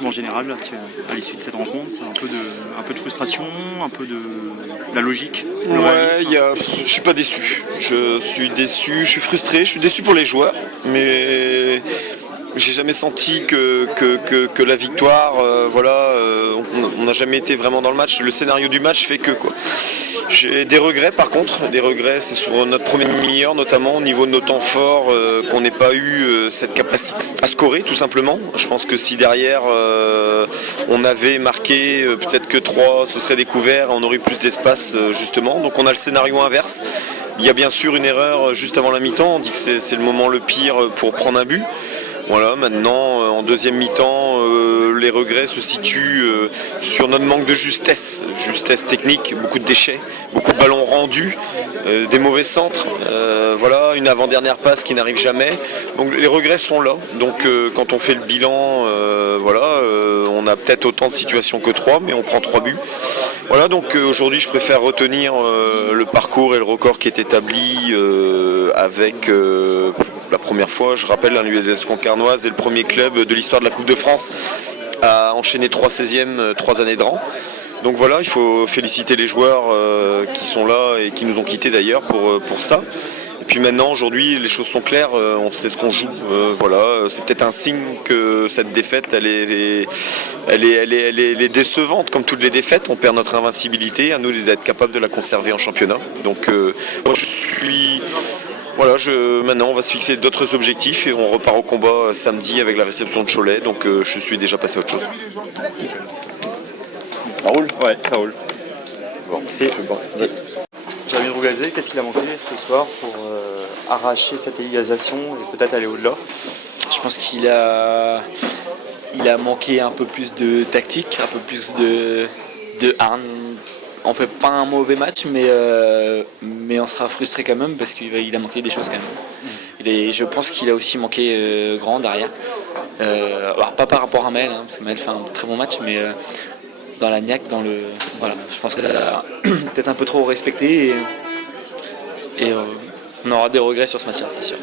sentiment général là, à l'issue de cette rencontre? C'est un peu de frustration, un peu de la logique? Ouais, je suis pas déçu. Je suis frustré, je suis déçu pour les joueurs, mais j'ai jamais senti que la victoire, on n'a jamais été vraiment dans le match. Le scénario du match fait que quoi. J'ai des regrets par contre, c'est sur notre première demi-heure notamment au niveau de nos temps forts qu'on n'ait pas eu cette capacité à scorer tout simplement. Je pense que si derrière on avait marqué peut-être que 3 se serait découvert, on aurait eu plus d'espace justement. Donc on a le scénario inverse. Il y a bien sûr une erreur juste avant la mi-temps, on dit que c'est le moment le pire pour prendre un but. Voilà, maintenant en deuxième mi-temps, les regrets se situent sur notre manque de justesse technique, beaucoup de déchets, beaucoup de ballons rendus, des mauvais centres, une avant-dernière passe qui n'arrive jamais. Donc les regrets sont là. Donc quand on fait le bilan, on a peut-être autant de situations que 3, mais on prend 3 buts. Voilà, donc aujourd'hui je préfère retenir le parcours et le record qui est établi avec la première fois, je rappelle, l'USS Concarnoise est le premier club de l'histoire de la Coupe de France à enchaîner 3 16e 3 années de rang. Donc voilà, il faut féliciter les joueurs qui sont là et qui nous ont quittés d'ailleurs pour ça. Et puis maintenant, aujourd'hui, les choses sont claires, on sait ce qu'on joue. C'est peut-être un signe que cette défaite, elle est décevante, comme toutes les défaites. On perd notre invincibilité, à nous d'être capables de la conserver en championnat. Donc maintenant on va se fixer d'autres objectifs et on repart au combat samedi avec la réception de Cholet, donc je suis déjà passé à autre chose. Ça roule? Ouais, ça roule. Bon, Jérémy Rougaset, qu'est-ce qu'il a manqué ce soir pour arracher cette égalisation et peut-être aller au-delà? Je pense qu'il a manqué un peu plus de tactique, un peu plus de hargne. On fait pas un mauvais match, mais on sera frustré quand même parce qu'il a manqué des choses quand même. Je pense qu'il a aussi manqué grand derrière. Alors pas par rapport à Maël, parce que Maël fait un très bon match, mais dans la niaque, je pense qu'il a peut-être un peu trop respecté et on aura des regrets sur ce match-là, c'est sûr.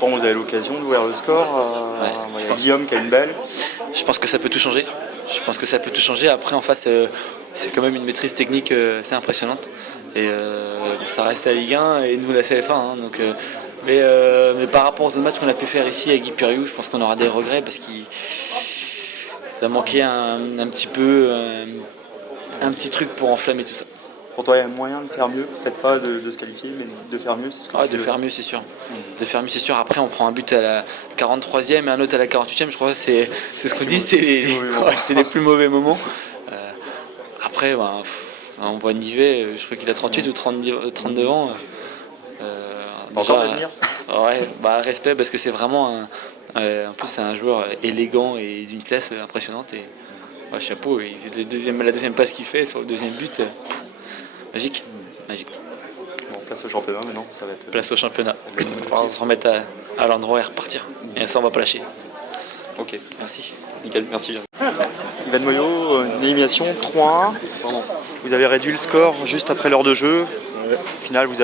Bon, vous avez l'occasion d'ouvrir le score. Il y a Guillaume qui a une belle. Je pense que ça peut tout changer. Après, en face, c'est quand même une maîtrise technique assez impressionnante. Et ça reste la Ligue 1 et nous la CF1. Mais par rapport aux autres matchs qu'on a pu faire ici avec Guy Piriou, je pense qu'on aura des regrets parce qu'il ça manquait un petit peu un petit truc pour enflammer tout ça. Pour toi, il y a moyen de faire mieux, peut-être pas de se qualifier, mais de faire mieux, c'est ce que tu veux. Faire mieux, c'est sûr. De faire mieux, c'est sûr. Après, on prend un but à la 43e et un autre à la 48e. Je crois que c'est ce qu'on dit, c'est les plus mauvais moments. Après, on voit Nivet, je crois qu'il a 38 ou 32 ans. Encore d'avenir. Respect parce que c'est vraiment en plus c'est un joueur élégant et d'une classe impressionnante et chapeau. Et la deuxième passe qu'il fait sur le deuxième but, magique. Bon, place au championnat maintenant, ça va être. Place au championnat. On va se remettre à l'endroit et repartir. Et ça, on va pas lâcher. Ok, merci. Nickel, merci. Yvan Moyot, une élimination 3-1. Vous avez réduit le score juste après l'heure de jeu. Ouais. Au final, vous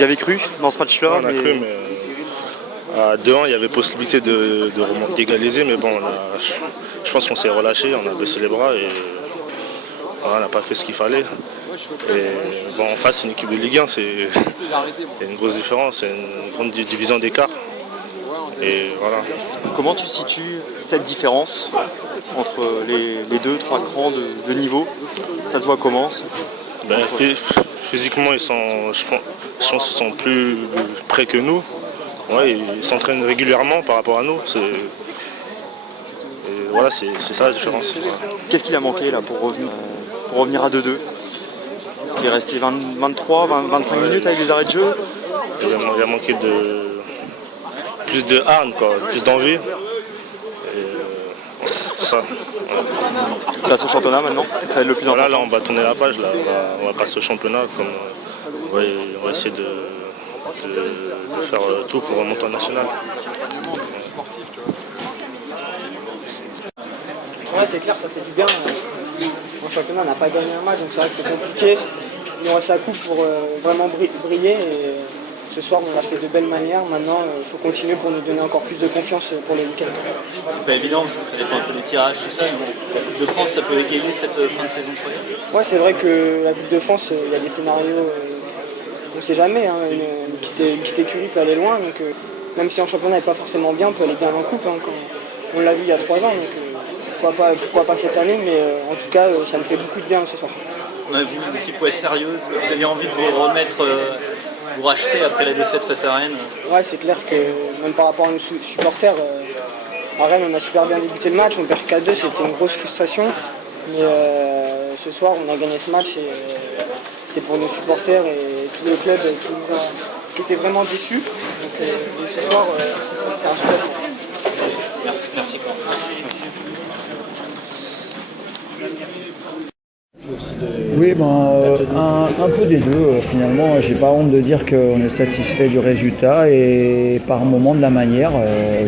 y avez cru dans ce match-là. On a cru, mais à 2-1, il y avait possibilité d'égaliser, mais bon, je pense qu'on s'est relâché, on a baissé les bras et on n'a pas fait ce qu'il fallait. Et bon, en face, c'est une équipe de Ligue 1, il y a une grosse différence, c'est une grande division d'écart. Et voilà. Comment tu situes cette différence entre les 2-3 crans de niveau? Ça se voit comment? Physiquement, je pense qu'ils sont plus près que nous. Ouais, ils s'entraînent régulièrement par rapport à nous. C'est ça la différence. Qu'est-ce qu'il a manqué là pour revenir à 2-2? Est-ce qu'il est resté 25 minutes avec les arrêts de jeu? Il a manqué plus de hargne, plus d'envie. C'est ça. Place au championnat maintenant, ça va être le plus important. Là, on va tourner la page, là. On va passer au championnat. On va essayer de faire tout pour remonter en national. Ouais, c'est clair, ça fait du bien. En championnat, on n'a pas gagné un match, donc c'est vrai que c'est compliqué. Il nous reste la coupe pour vraiment briller. Ce soir, on l'a fait de belle manière. Maintenant, il faut continuer pour nous donner encore plus de confiance pour le week-end. C'est pas évident parce que ça dépend un peu des tirages, tout ça. Mais la Coupe de France, ça peut égayer cette fin de saison pour elle. Ouais, c'est vrai que la Coupe de France, il y a des scénarios, on ne sait jamais. Hein, une petite écurie peut aller loin. Donc, même si en championnat n'est pas forcément bien, on peut aller bien en coupe. Hein, on l'a vu il y a 3 ans. Donc, pourquoi pas cette année, mais en tout cas, ça me fait beaucoup de bien ce soir. On a vu une équipe sérieuse. Vous aviez envie de vous remettre, vous racheter après la défaite face à Rennes. Ouais, c'est clair que même par rapport à nos supporters, à Rennes, on a super bien débuté le match. On perd 4-2, c'était une grosse frustration. Mais ce soir, on a gagné ce match et c'est pour nos supporters et tout le club qui était vraiment déçus. Donc ce soir, c'est un soulagement. Merci. Oui, un peu des deux. Finalement, j'ai pas honte de dire qu'on est satisfait du résultat et par moment de la manière.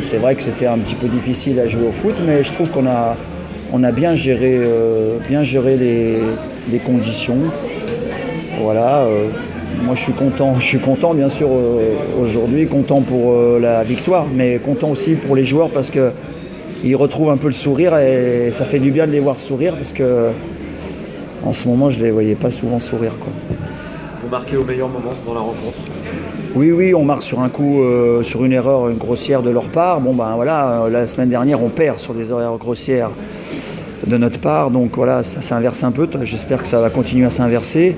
C'est vrai que c'était un petit peu difficile à jouer au foot, mais je trouve qu'on a bien géré les conditions. Voilà. Moi, je suis content bien sûr aujourd'hui, content pour la victoire, mais content aussi pour les joueurs parce qu'ils retrouvent un peu le sourire et ça fait du bien de les voir sourire parce que en ce moment, je ne les voyais pas souvent sourire, quoi. Vous marquez au meilleur moment dans la rencontre? Oui, on marque sur un coup, sur une erreur grossière de leur part. Bon, ben voilà, la semaine dernière, on perd sur des erreurs grossières de notre part. Donc voilà, ça s'inverse un peu. J'espère que ça va continuer à s'inverser.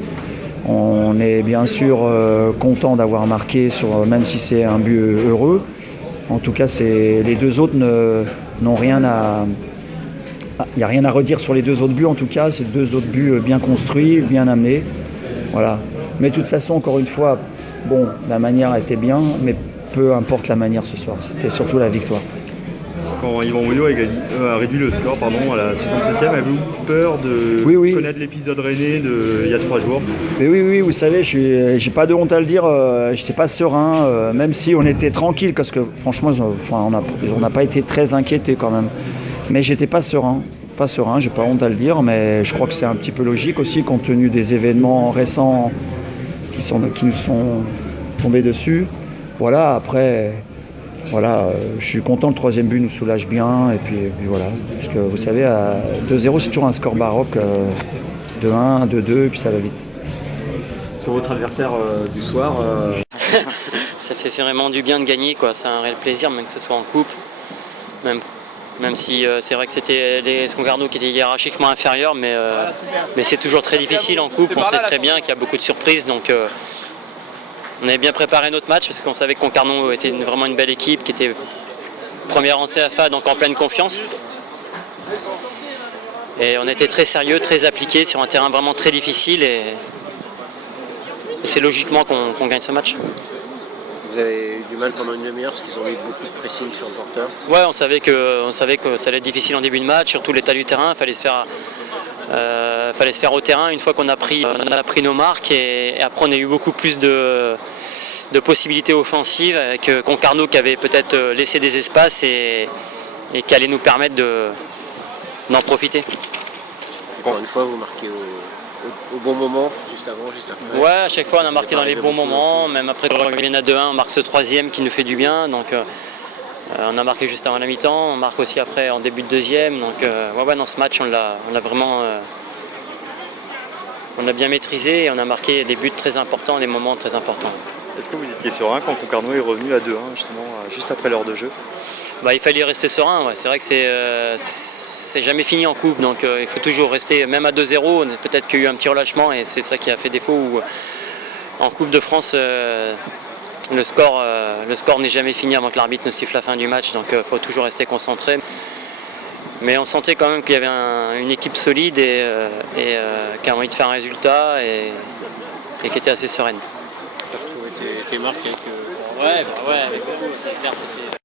On est bien sûr content d'avoir marqué, même si c'est un but heureux. En tout cas, les deux autres n'ont rien à... Il n'y a rien à redire sur les 2 autres buts, en tout cas, c'est 2 autres buts bien construits, bien amenés. Voilà. Mais de toute façon, encore une fois, bon, la manière était bien, mais peu importe la manière ce soir, c'était surtout la victoire. Quand Yvan Moyo a réduit le score à la 67e, avez-vous peur de connaître l'épisode rennais il y a 3 jours? Mais oui, vous savez, j'ai pas de honte à le dire, j'étais pas serein, même si on était tranquille, parce que franchement, on n'a pas été très inquiétés quand même. Mais j'étais pas serein, j'ai pas honte à le dire, mais je crois que c'est un petit peu logique aussi compte tenu des événements récents qui nous sont tombés dessus. Voilà, après, je suis content, le 3e but nous soulage bien, et puis voilà. Parce que vous savez, à 2-0, c'est toujours un score baroque, 2-1, 2-2, et puis ça va vite. Sur votre adversaire du soir Ça fait vraiment du bien de gagner, quoi. C'est un réel plaisir, même que ce soit en coupe, même si c'est vrai que c'était les Concarneau qui étaient hiérarchiquement inférieurs, mais c'est toujours très difficile en coupe. On sait très bien qu'il y a beaucoup de surprises, donc on avait bien préparé notre match parce qu'on savait que Concarneau était vraiment une belle équipe, qui était première en CFA, donc en pleine confiance. Et on était très sérieux, très appliqués sur un terrain vraiment très difficile et c'est logiquement qu'on gagne ce match. Vous avez eu du mal pendant une demi-heure parce qu'ils ont mis beaucoup de pressing sur le porteur. Ouais, on savait que ça allait être difficile en début de match, surtout l'état du terrain. Il fallait se faire au terrain une fois qu'on a pris nos marques et après on a eu beaucoup plus de possibilités offensives avec Concarneau qui avait peut-être laissé des espaces et qui allait nous permettre d'en profiter. Encore une fois, vous marquez au bon moment, juste avant, juste après. Ouais, à chaque fois on a marqué dans les bons moments, même après quand on vient à 2-1, on marque ce 3e qui nous fait du bien. Donc on a marqué juste avant la mi-temps, on marque aussi après en début de 2e. Donc dans ce match on l'a vraiment on a bien maîtrisé et on a marqué des buts très importants, des moments très importants. Est-ce que vous étiez serein quand Concarneau est revenu à 2-1 justement, juste après l'heure de jeu? Il fallait rester serein, ouais. C'est vrai que c'est jamais fini en coupe, donc il faut toujours rester, même à 2-0, peut-être qu'il y a eu un petit relâchement et c'est ça qui a fait défaut. Où, en Coupe de France, le score n'est jamais fini avant que l'arbitre ne siffle la fin du match, donc il faut toujours rester concentré. Mais on sentait quand même qu'il y avait une équipe solide et qui a envie de faire un résultat et qui était assez sereine. Tu as retrouvé tes marques avec... Ouais, avec c'est clair, c'était...